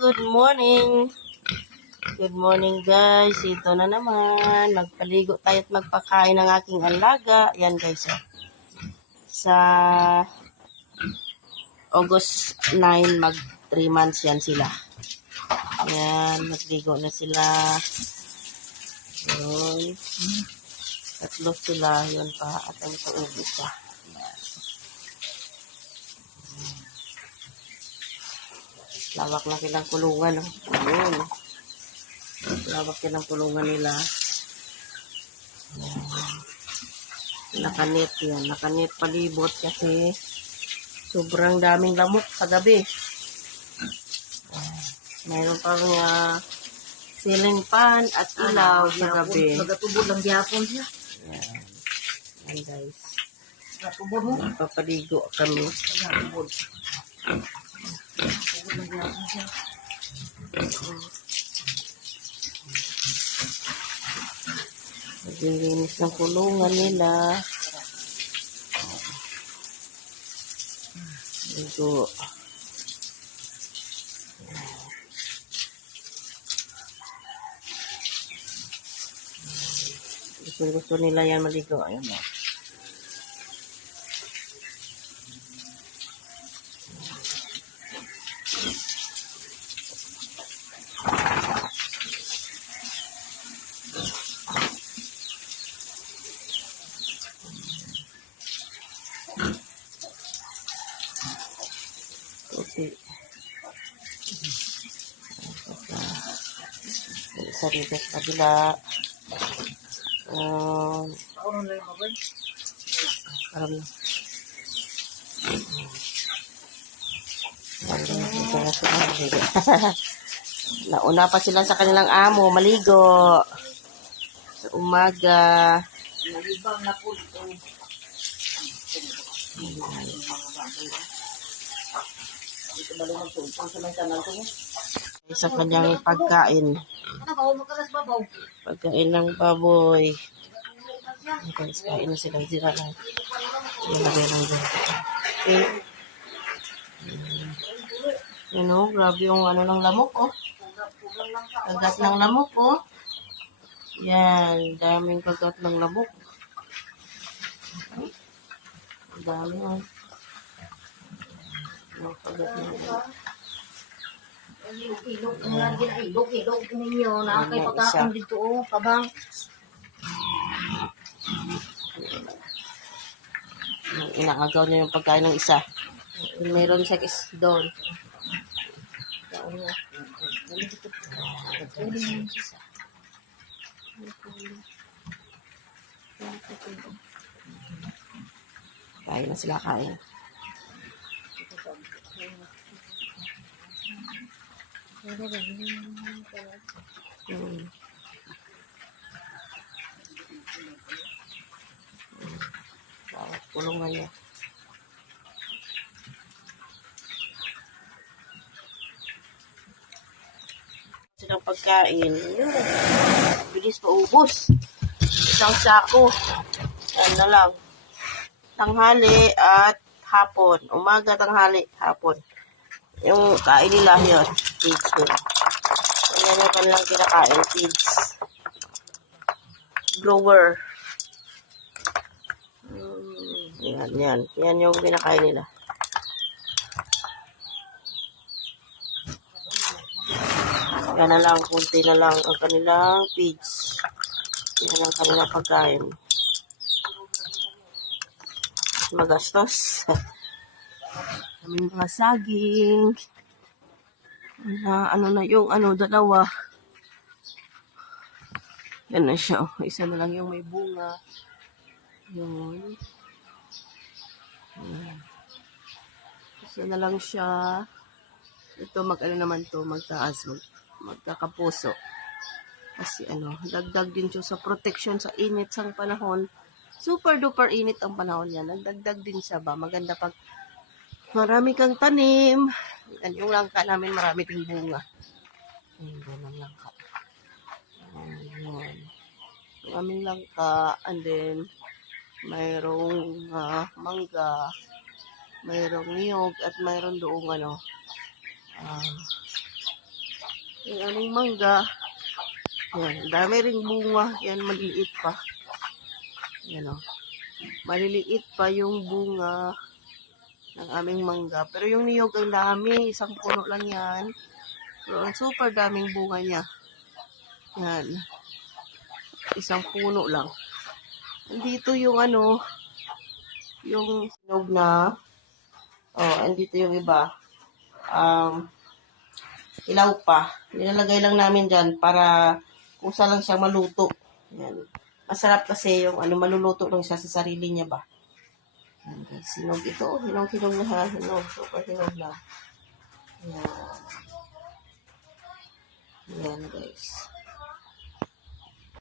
good morning. Good morning guys. Ito na naman. Magpaligo tayo at magpakain ng aking alaga. Yan guys. Sa August 9, mag 3 months yan sila. Yan, nagligo na sila. Yun. Tatlo sila. Yun pa. At ang ito isa. Lawak na silang kulungan. Ayun. Lawak silang kulungan nila. Nakanit yan. Nakanit palibot kasi sobrang daming lamok sa gabi. Mayroon pa nga ceiling fan at ilaw sa gabi. Magatubod lang gyapon siya. Yan. Yan guys. Magatubod mo. Papaligo kami. Magatubod. Magatubod lang gyapon siya. Naglilinis ng kulungan nila. Ligo. Gusto nila yan maligo. Ayan mo. Okay. Isa dito sa kabila. Pauno lang yung babay. Parang nauna pa sila sa kanilang amo, maligo. Sa umaga. Nalibang na po ito. Ito ba lang ito? Pang sa may kanal ko mo? Sa kanyang pagkain. Ano ba? Makalas babaw. Pagkain ng baboy. Guys, kain na silang dira lang. Ilagay lang dyan. Okay. Yan o, grabe yung ano ng lamok oh. Kagat ng lamok oh. Yan, daming kagat ng lamok. Dami oh. Yung kagat ng lamok. Ilog, ilog ninyo. Nakakay pagkakon dito o. Kabang. Inaagaw niya yung pagkain ng isa. Meron siya doon. Kain na sila kain. Bawat kulungan niya. Silang pagkain. Yun. Bilis maubos. Isang sako. Yan na lang. Tanghali at hapon. Umaga, tanghali, hapon. Yung kain nila yun. Feeds yun. Yan yung kanilang kinakain. Feeds. Grower. Yan. Yan yung kinakain nila. Yan na lang. Kunti na lang ang kanilang feeds. Yan ang kanilang pagkain. Magastos. Kaming mga saging. Ano na yung dalawa. Yan na siya. Oh. Isa na lang yung may bunga. Yun. Isa na lang siya. Ito naman to, magtaas, magkakapuso. Kasi dagdag din siya sa protection sa init sang panahon. Super duper init ang panahon yan. Nagdagdag din siya ba? Maganda pag marami kang tanim. Yan, yung langka namin marami ding bunga. Ayun, ang langka. Ayun. Yung aming langka. And then, mayroong mangga. Mayroong niyog. At mayroong doong Yung aming mangga. Yan, dami ring bunga. Yan, maliliit pa. Yan o. Maliliit pa yung bunga ng aming mangga. Pero yung niyog ang dami. Isang puno lang yan. Pero ang super daming bunga niya. Yan. Isang puno lang. Andito yung ano, yung sinog na. Oh, andito yung iba. Ilaw pa. Nilalagay lang namin dyan para kusa lang siyang maluto. Yan. Masarap kasi yung ano, maluluto lang siya sa sarili niya ba. Yan guys, hinog ito. Hinog na ha. Hinog. Super hinog na. Yan. Yan guys.